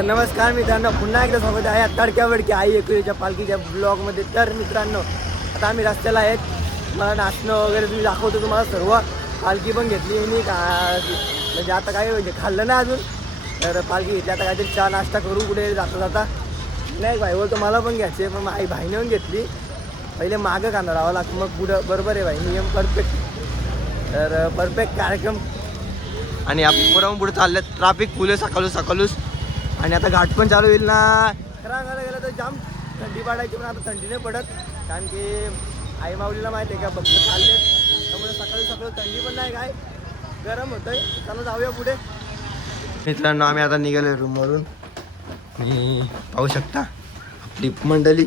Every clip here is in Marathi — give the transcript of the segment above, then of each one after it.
तर नमस्कार मित्रांनो, पुन्हा एकदा स्वागत आहे तडक्या वडकी आई एकविरेच्या पालखीच्या ब्लॉगमध्ये. तर मित्रांनो, आता आम्ही रस्त्याला आहेत. मला नाचणं वगैरे तुम्ही दाखवतो तुम्हाला सर्व. पालखी पण घेतली मी म्हणजे आता काय म्हणजे खाल्लं ना अजून, तर पालखी घेतली. आता काहीतरी चहा नाश्ता करू कुठे जाता जाता. नाही भाई बोलतो मला पण घ्यायचे, पण आई भाईने पण घेतली. पहिले मागं कांदा लावावं लागतं, मग पुढं. बरोबर आहे भाई, नियम परफेक्ट. तर परफेक्ट कार्यक्रम. आणि आपण पुढे चालले. ट्रॅफिक फुल आहे सकाळूच. आणि आता घाट पण चालू होईल ना. खरं गेलं तर जाम थंडी पाडायची, पण आता थंडी नाही पडत. कारण की आई माऊलीला माहिती आहे का भक्त चालले, त्यामुळे सकाळी थंडी पण नाही, काय गरम होतंय. चला जाऊया पुढे. मित्रांनो, आम्ही आता निघालो रूमवरून. मी पाहू शकता आपली मंडळी,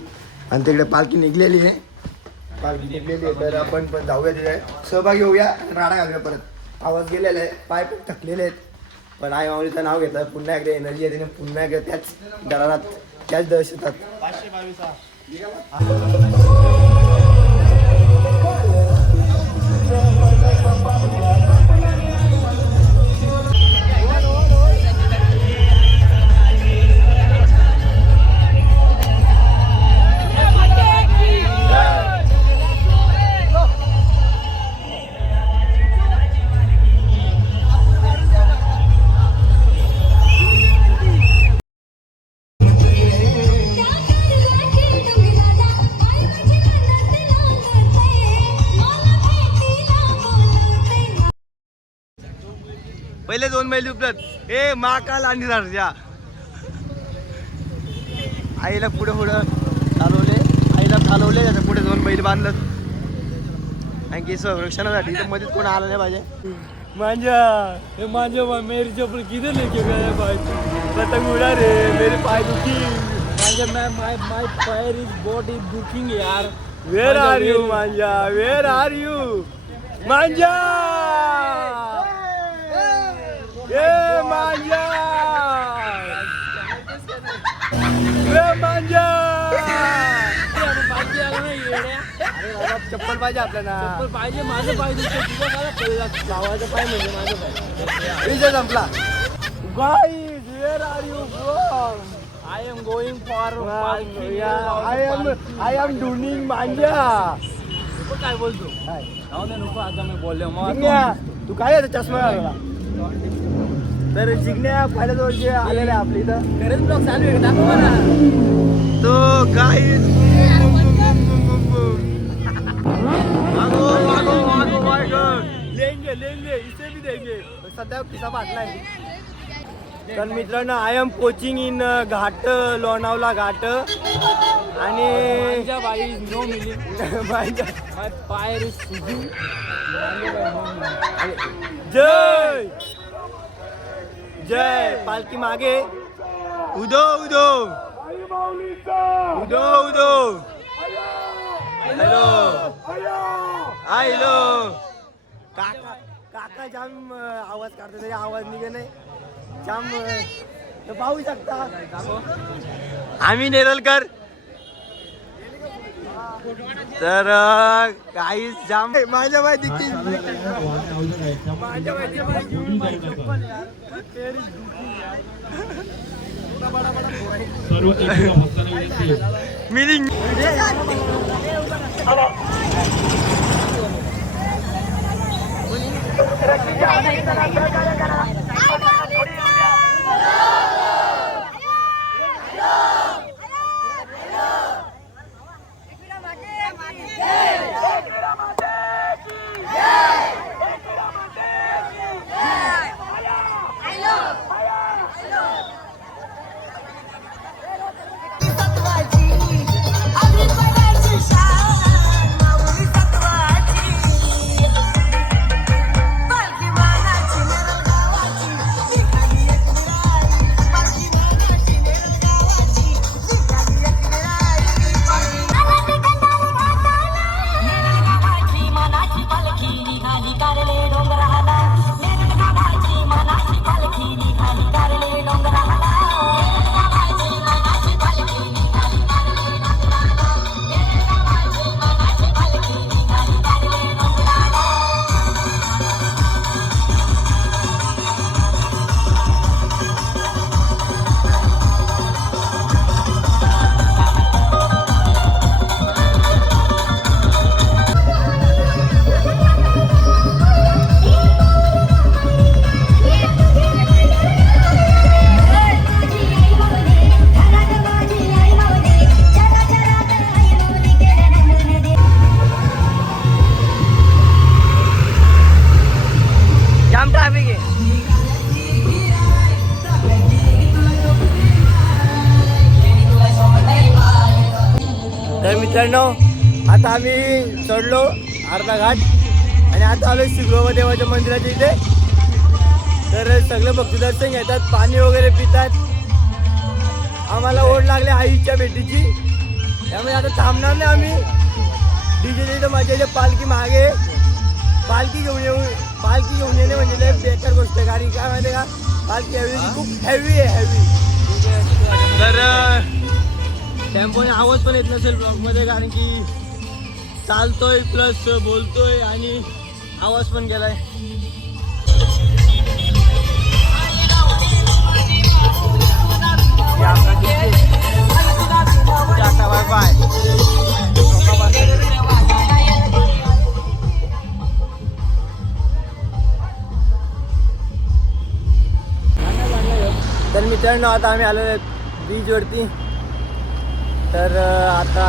आणि तिकडे पालखी निघलेली आहे. तर आपण पण जाऊया तिथे, सहभागी होऊया, राडा घालूया परत. आवाज गेलेला आहे, पाय पण थकलेले आहेत, पण आई माऊलीचं नाव घेतलं. पुन्हा एकदा एनर्जी येते, पुन्हा एकदा त्याच घरात त्याच दहशतात. पहिले 2 मैल उपलब्ध. ए महाकाल आणि राजा आईला पुढे चालवले. आईला चालवले, त्याच्या पुढे 2 बैल बांधलं. आणखी संरक्षणासाठी तर मध्येच कोण आलं नाही पाहिजे. माझ्या मेरी चप्पल किधर लेके गया भाई? पतंग उड़ा रे, मेरे पाय दुखी. माय पैर इज बॉट इज दुखिंग यार. वेर आर यू मांजा? वेर आर यू मांजा? ये मांजा, ये मांजा. चप्पल पाहिजे आपल्याला. चप्पल पाहिजे. माझं पाहिजे लावायचं पाय म्हणजे माझं पाय. विजय संपला. Guys, where are you from? I am going for I am doing मांजा. काय बोलतो? नको आता मी बोललो. तू काय चष्मा घालला? तर जिंकण्या पहिल्या जे आलेले आपल्या इथं खरेच ब्लॉग चालू आहे. दाखव मला तो गाईज. लेंगे इसे भी देंगे. सध्या पिसा बाटलाय. तर मित्रांनो, आय एम कोचिंग इन घाट, लोणावला घाट. आणि नो मिलिंग माय पायर इज सिजिंग. जय जय. पालखी मागे. उदो हॅलो. काका जाम आवाज काढतो, त्याचा आवाज निघे नाही जाम. तर पाहू शकता आम्ही नेरलकर. तर काही जाम माझ्या माहिती मिलिंग. मित्रांनो आता आम्ही चढलो अर्धा घाट आणि आता आलो शिग्रोबा देवाच्या मंदिराच्या इथे. तर सगळे भक्त दर्शन घेतात, पाणी वगैरे पितात. आम्हाला ओढ लागली आईच्या भेटीची, त्यामुळे आता थांबणार नाही आम्ही. डीजे तिथं माझ्या पालखी मागे, पालखी घेऊन येणे म्हणजे लय बेकार गोष्ट आहे. गाडी काय माहिती का, पालखी खूप हेवी आहे, हेवी. तर टेम्पोने आवाज पण येत नसेल ब्लॉगमध्ये, कारण की चालतोय प्लस बोलतोय आणि आवाज पण गेलाय. Bye bye. तर मित्रांनो आता आम्ही आलो बीचवरती. तर आता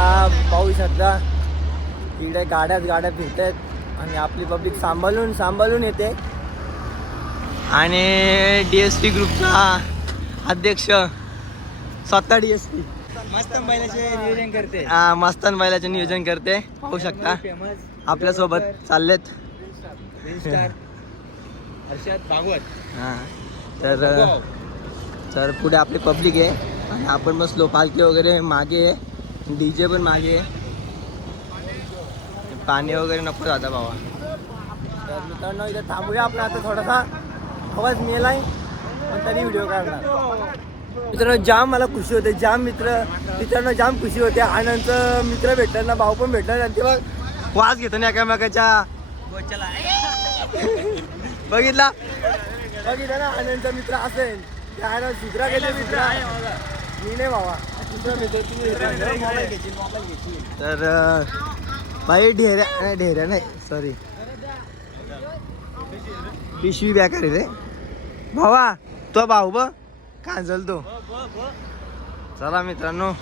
पाहू शकता इकडे गाड्या फिरत आहेत आणि आपली पब्लिक सांभाळून येते. आणि DSP ग्रुपचा अध्यक्ष स्वतः DSP मस्तन बैलाचे नियोजन करते. पाहू शकता आपल्यासोबत चाललेत हां. तर पुढे आपली पब्लिक आहे आणि आपण बसलो. पालखी वगैरे मागे आहे, DJ पण मागे आहे. पाणी वगैरे नको जाता बाबा. तर मित्रांनो इथे थांबूया आपण. आता थोडासा आवाज मेलाय पण तरी व्हिडिओ काढणार. मित्रांनो जाम मला खुशी होते, मित्रांनो जाम खुशी होते. आनंदचं मित्र भेटणार ना, भाऊ पण भेटणार आणि तेव्हा वास घेतो ना एकामेकाच्या. बघितला ना आनंदचा मित्र असेल त्या दुसरा कधी मित्र मी नाही बाबा, दुसरा मित्र तुम्ही. तर भाई ढेऱ्या नाही सॉरी पिशवी बेकार रे भावा. तो भाऊ बघ कांजल तो. चला मित्रांनो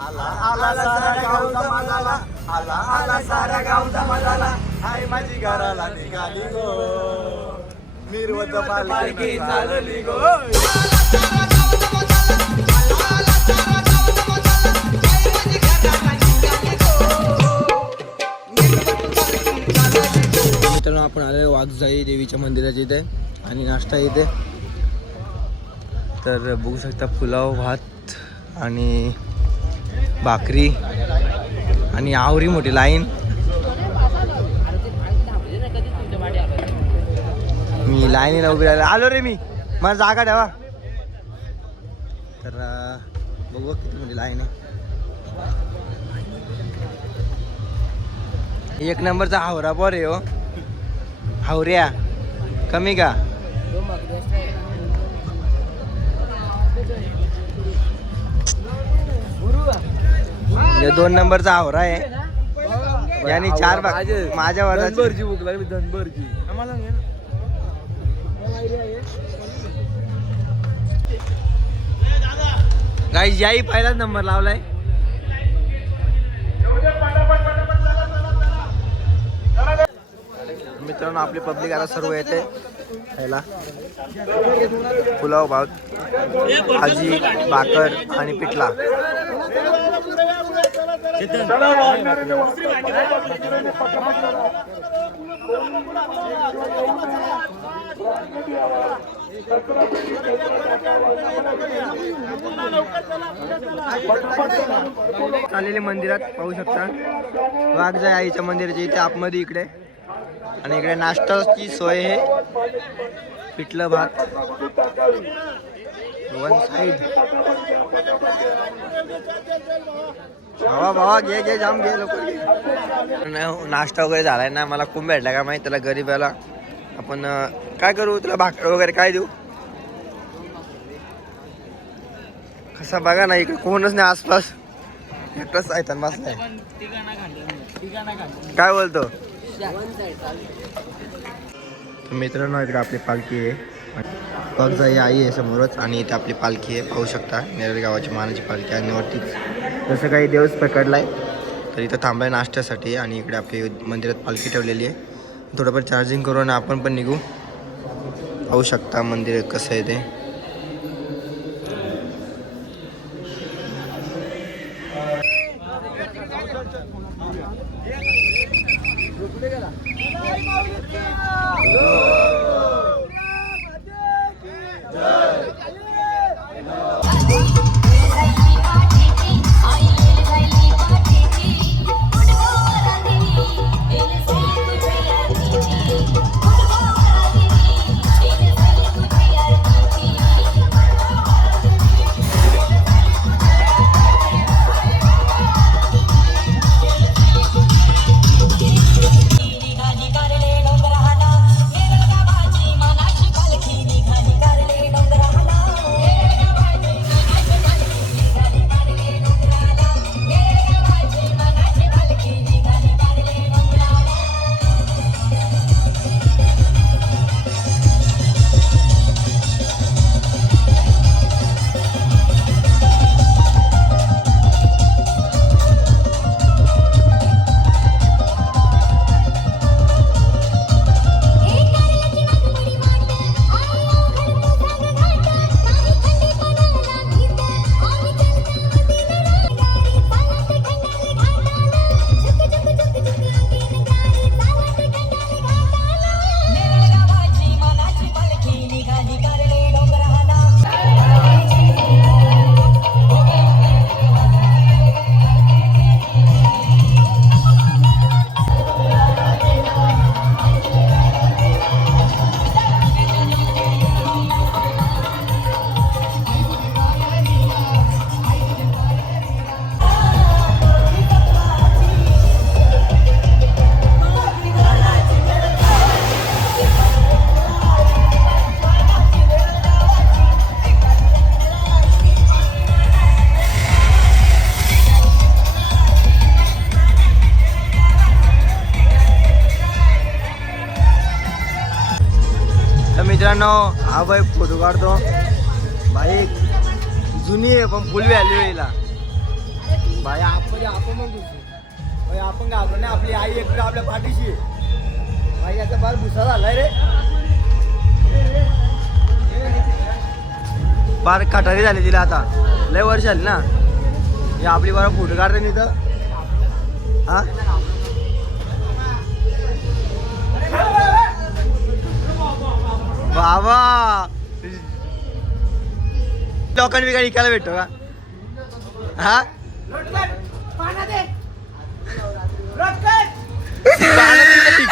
आला सारा गावचा मजाला, आला सारा गावचा मजाला. हाय माझी घराला निघाली गो, मिरवत पालखी चालली गो. मित्रांनो आपण आले वाघजाई देवीच्या मंदिराच्या इथे आणि नाश्ता इथे. तर बघू शकता पुलाव, भात आणि भाकरी आणि आवरी मोठी लाईन. मी लाईनीला उभी राहिलो, आलो रे मी, मला जागा ठेवा. तर बघू किती मोठी लाईन आहे. एक नंबरचा हावरा पोर आहे हो. हावऱ्या कमी का. हे 2 नंबरचा हावरा आहे यानी 4 माझ्या वर्गाची भूक लागली. धनभरची गाईस याही पहिलाच नंबर लावलाय. मित्रांनो आपली पब्लिक आता सर्व येते खायला. पुलाव, भात, भाजी, भाकर आणि पिठला. चाललेले मंदिरात पाहू शकता. वाघजाई आईच्या मंदिराच्या इथे आतमध्ये इकडे आणि इकडे नाश्त्याची सोय आहे. पिठलं भात वन साइड. भावा घे जाम घे लवकर. नाश्ता वगैरे झालाय ना, मला खूप भेटला का माहिती. त्याला गरीबाला आपण काय करू, त्याला भाकर वगैरे काय देऊ. कसा बघा ना इकडे कोणच नाही आसपास, एकटाच आहे बसलाय. काय बोलतो मित्रांनो. इकडे आपली पालखी आहे, वाघजाई आई आहे समोरच आणि इथे आपली पालखी आहे. पाहू शकता नेरळ गावाची मानाची पालखी. आणि वरतीच जसं काही देवच पकडलाय तर इथं थांबाय नाश्त्यासाठी. आणि इकडे आपली मंदिरात पालखी ठेवलेली आहे. थोडंफार चार्जिंग करून आपण पण निघू. पाहू शकता मंदिर कसं आहे ते. मित्रांनो हा भाई फोटो काढतो भाई, जुनी आहे पण फुल व्हॅल्यू येईल भाई. आपण घाबरो नाही, आपली आई एक आपल्या पाठीशी भाई. याचा फार भुसा झालाय रे, फार कटारी झाली तिला आता, लय वर्ष झाली ना. हे आपली बरं फोटो काढते नाही तर हा बाबा. लोकांनी काय निकायला भेटतो का हा?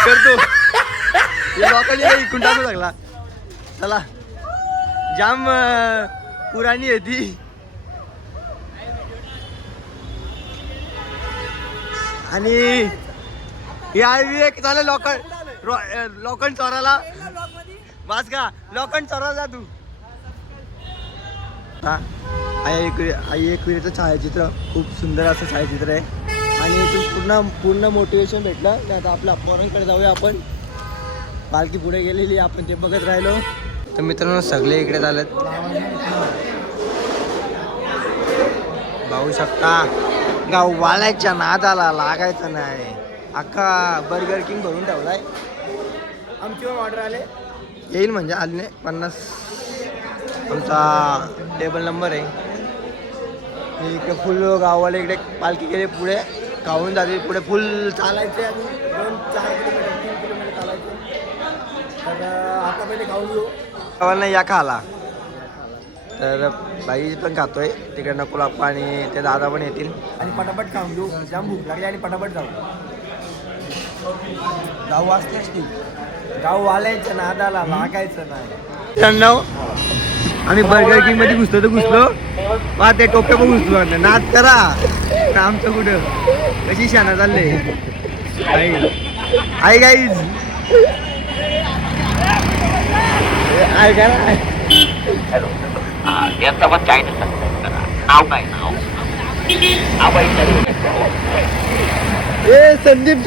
करतो लोकांनी इकून टाकू लागला. चला जाम पुराणी आहे ती. आणि एक झालं लोखंड चोराला वाच का, लोखंड चोराला जा तू. आई एकविरेचं छायाचित्र खूप सुंदर असं छायाचित्र आहे. आणि इथून पूर्ण मोटिवेशन भेटलं. तर आता आपल्या पोरांकडे जाऊया आपण. पालखी पुढे गेलेली आपण ते बघत राहिलो. तर मित्रांनो सगळे इकडे झालेत, पाहू शकता. गाव वाळायच्या नादाला लागायचं नाही. अख्खा बर्गर किंग भरून ठेवलाय. आमची ऑर्डर आले येईल म्हणजे आले नाही. 50 आमचा टेबल नंबर आहे. इकडे फुल गाववाले इकडे पालखी गेले, पुढे गावून जाते, पुढे फुल चालायचे आणि 2-4 किलोमीटर 3 किलोमीटर चालायचे. तर आता पहिले खाऊन घेऊ. गावाला या खाला तर बाई पण खातोय तिकडे नकुलाप्पा आणि ते दादा पण येतील. आणि पटापट खाऊन घेऊ, जाम भूक लागली आणि पटापट जाऊ. गाव वाचतेच ती, गाव वालायचं नादाला लागायचं नाही. आम्ही बर्गर किंग मध्ये घुसलो पहा ते टोपे पण घुसलो. नाद करा आमचं कुठं कशी शाना चालले. आई गाईज ऐका ना, संदीप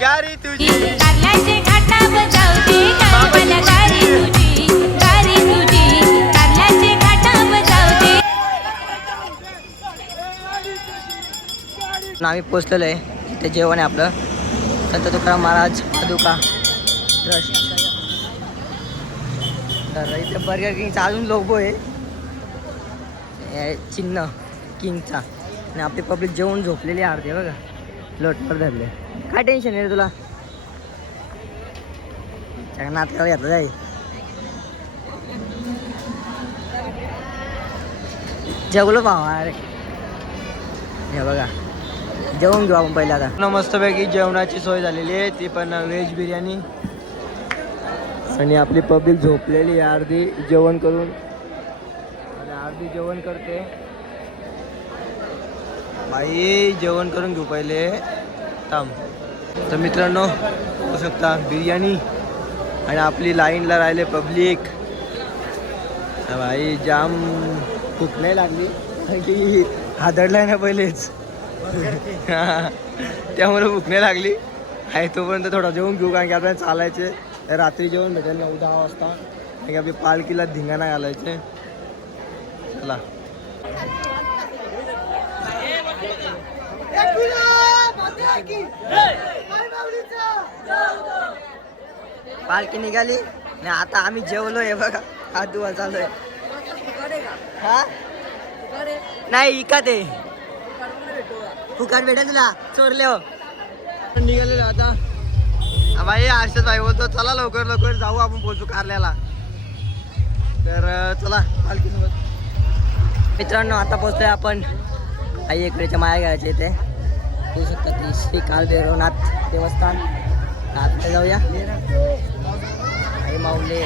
गाडी तुझी कारल्याचे घाटावर जाऊ दे, गावाला गाडी तुझी कारल्याचे घाटावर जाऊ दे. आम्ही पोचलेलो आहे तिथे जेवण आहे आपलं संत तुकाराम महाराज पादुका ट्रस्ट. तर इथे बर्गर किंगचा अजून लोगो आहे चिन्ह किंगचा आणि आपली पब्लिक जेवण झोपलेली अर्धे बघा लोटवर धरले. काय टेन्शन आहे रे तुला नाटकाला घेतलं जाईल. जेवलो भावा अरे हे बघा जेवण घेऊ आपण पहिले आता. मस्तपैकी जेवणाची सोय झालेली आहे ती पण व्हेज बिर्याणी आणि आपली पब्लिक झोपलेली आहे अर्धी जेवण करून आणि अर्धी जेवण करते. बाई जेवण करून घेऊ पहिले थांब. तर मित्रांनो बघू शकता बिर्याणी आणि आपली लाईनला राहिले पब्लिक. भाई जाम भूक नाही लागली कारण की हादरलाय ना पहिलेच त्यामुळे भूक नाही लागली आहे तोपर्यंत थोडा जेवण घेऊ कारण की आपल्याला चालायचे रात्री जेवण भेटेल 9-10 वाजता कारण की आपली पालखीला धिंगाणा घालायचे. चला पालखी निघाली आणि आता आम्ही जेवलोय बघा हा दुवा चालू आहे. हा नाही इका ते फुकट भेटेल तुला चोरले हो निघालेलो आता. भाई हर्षद भाई बोलतो चला लवकर लवकर जाऊ आपण पोहोचू कारल्याला. तर चला पालखीसोबत मित्रांनो आता पोहोचतोय आपण आई इकडेच्या माया घ्यायचे इथे होऊ शकतात की श्री कालभैरवनाथ देवस्थान. आता जाऊया आई माऊले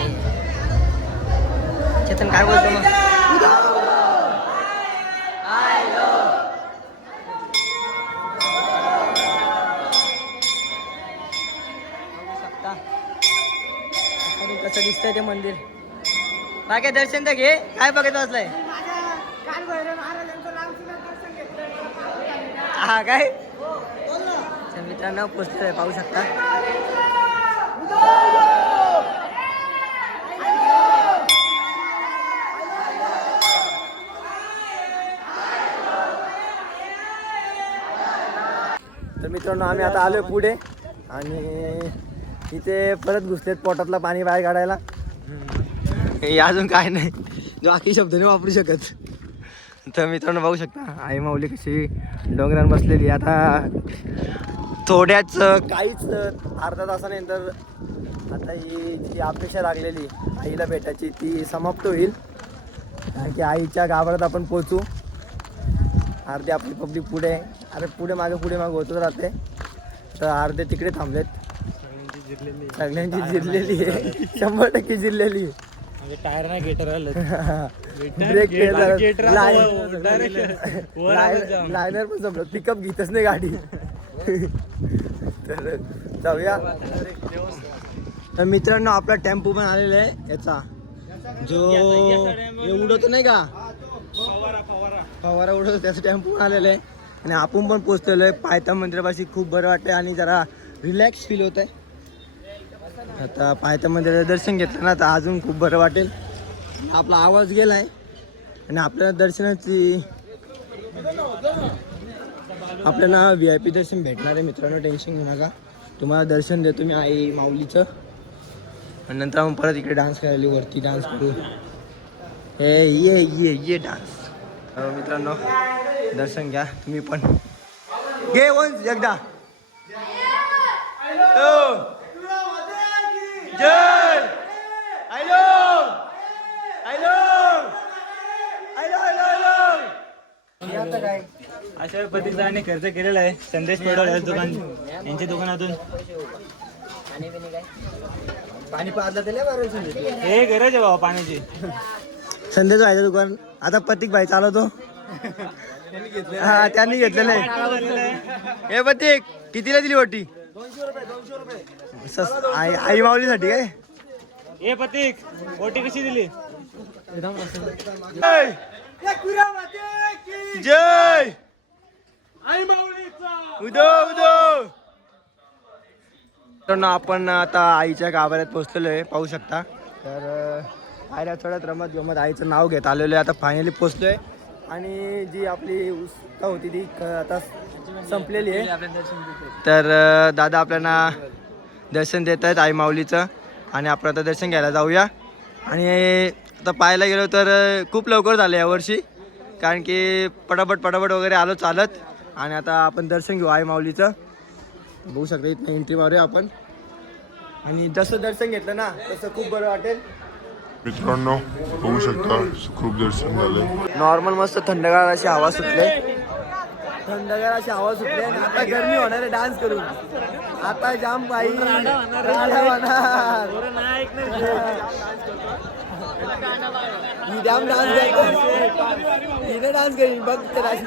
चेतन काय बोलतो मग कसं दिसतंय ते मंदिर. बाकी दर्शन तर घे काय बघत असलंय हा काय मित्रांनो पोचतोय पाहू शकता. तर मित्रांनो आम्ही आता आलोय पुढे आणि इथे परत घुसलेत पोटातला पाणी बाहेर काढायला. अजून काय नाही जो बाकी शब्द नाही वापरू शकत. तर मित्रांनो बघू शकता आई माऊली कशी डोंगरावर बसलेली. आता थोड्याच काहीच अर्धा तासानंतर आता ही जी अपेक्षा लागलेली आईला भेटायची ती समाप्त होईल कारण की आईच्या गावात आपण पोचू. अर्धे आपली पब्लिक पुढे अरे पुढे मागे होतच राहते. तर अर्धे तिकडे थांबलेत. सगळ्यांची जिरलेली आहे 100% जिरलेली आहे. टायर नाही गेटर ब्रेक लायनर पण जमलं पिकअप घेतच नाही गाडी. तर जाऊया. तर मित्रांनो आपला टेम्पो पण आलेला आहे याचा जो उडवतो नाही का फवारा उडवतो त्याचा टेम्पो पण आलेला आहे आणि आपण पण पोचलेलो आहे पायथा मंदिरापाशी. खूप बरं वाटतंय आणि जरा रिलॅक्स फील होत आहे. आता पायथा मंदिराचं दर्शन घेतलं ना तर अजून खूप बरं वाटेल. आपला आवाज गेलाय आणि आपल्याला दर्शनाची आपल्याला VIP दर्शन भेटणार आहे मित्रांनो. टेन्शन घेऊ नका तुम्हाला दर्शन देतो मी आई माऊलीचं आणि नंतर आपण परत इकडे डान्स करायला वरती डान्स करू. ये डान्स. मित्रांनो दर्शन घ्या तुम्ही पण घे वंश एकदा. जय हॅलो हॅलो हॅलो हॅलो आता काय अशा पद्धतीचा आणि खर्च केलेला आहे संदेश पडवळ दुकान यांच्या दुकानातून. पाणी पाजलं त्याला बरं हे गरज आहे बाबा पाण्याची. संदेश भाईचं दुकान आता प्रतीक भाई चालवतो. हा त्यांनी घेतलेलं आहे. हे प्रतीक कितीला दिली ओटी? 200 रुपये आई माऊलीसाठी काय. ए प्रतीक ओटी कशी दिली? जय उदो उदो. तर आपण आता आईच्या गाभाऱ्यात पोहोचलेलो आहे पाहू शकता. तर आईला थोड्यात रमत गमत आईचं नाव घेत आलेलो आहे. आता फायनली पोहोचलोय आणि जी आपली उत्सुकता होती ती आता संपलेली आहे. तर दादा आपल्याला दर्शन देत आहेत आई माऊलीचं आणि आपण आता दर्शन घ्यायला जाऊया. आणि आता पाहायला गेलो तर खूप लवकर झालं यावर्षी, कारण की पटापट वगैरे आलो चालत. आणि आता आपण दर्शन घेऊ आई माऊलीचं. बघू शकता इथं एंट्री मारूया आपण. आणि जसं दर्शन घेतलं ना तसं खूप बरं वाटेल. मित्रांनो बघू शकता खूप दर्शन झाले. नॉर्मल मस्त थंडगार अशी हवा सुटले. थंडगार अशी हवा सुटली आणि आता गरमी होणार आहे डान्स करून. आता जाम पायी राडा होणार. ही जाम डान्स करतो. हिने डान्स करीन बघ तर अशी.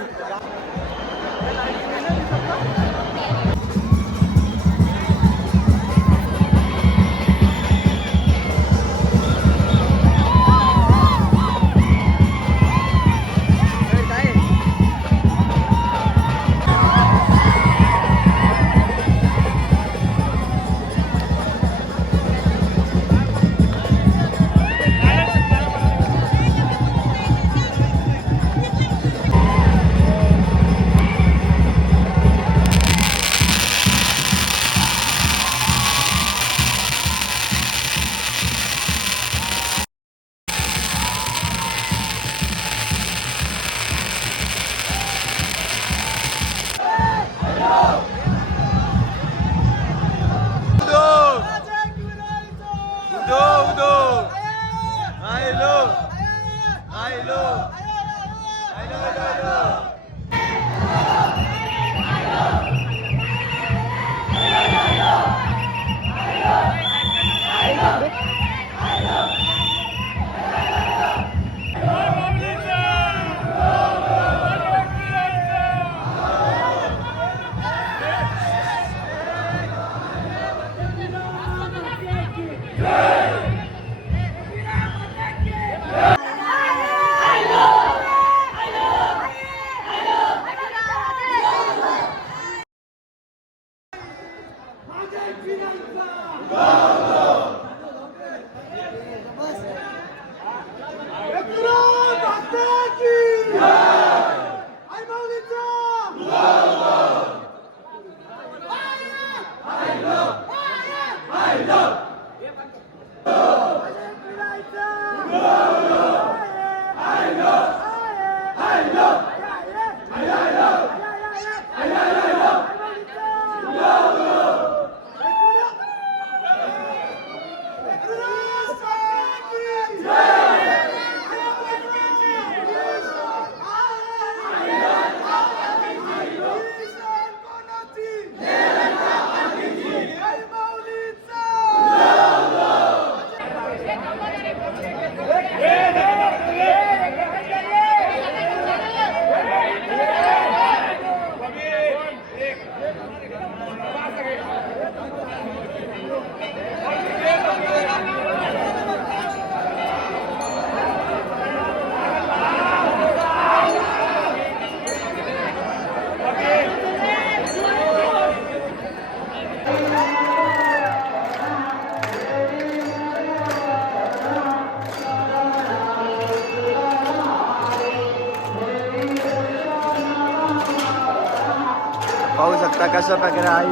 पाहू शकता कशा प्रकारे आई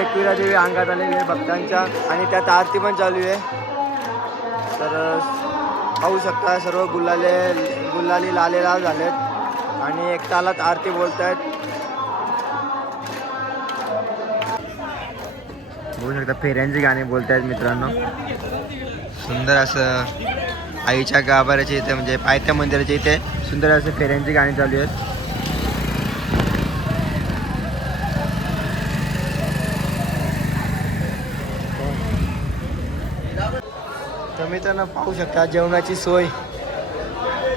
एकविरा देवी अंगात आलेली आहे भक्तांच्या. आणि त्यात आरती पण चालू आहे. तर पाहू शकता सर्व गुल्लाली लाल झालेत आणि एक तालात आरती बोलत आहेत. बघू शकता फेऱ्यांची गाणी बोलत आहेत मित्रांनो. सुंदर असं आईच्या गाभाऱ्याच्या इथे म्हणजे पायथ्या मंदिराच्या इथे सुंदर असं फेऱ्यांची गाणी चालू आहेत. तर मित्रांनो पाहू शकता जेवणाची सोय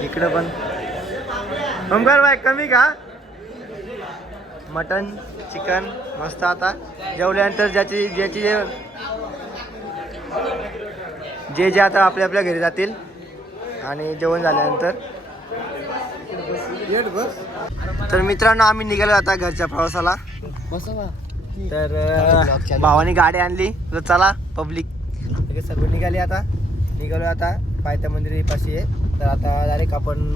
इकडं पण. ओमकार भाई कमी का मटन चिकन मस्त. आता जेवल्यानंतर ज्याची जे आता आपल्या घरी जातील आणि जेवण झाल्यानंतर. तर मित्रांनो आम्ही निघालो आता घरच्या प्रवासाला. तर भावानी गाडी आणली तर चला पब्लिक सर्व निघाली. आता निघालो आता पायथ्या मंदिरापाशी आहे. तर आता डायरेक्ट आपण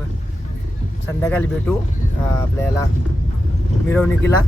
संध्याकाळी भेटू आपल्याला मिरवणुकीला.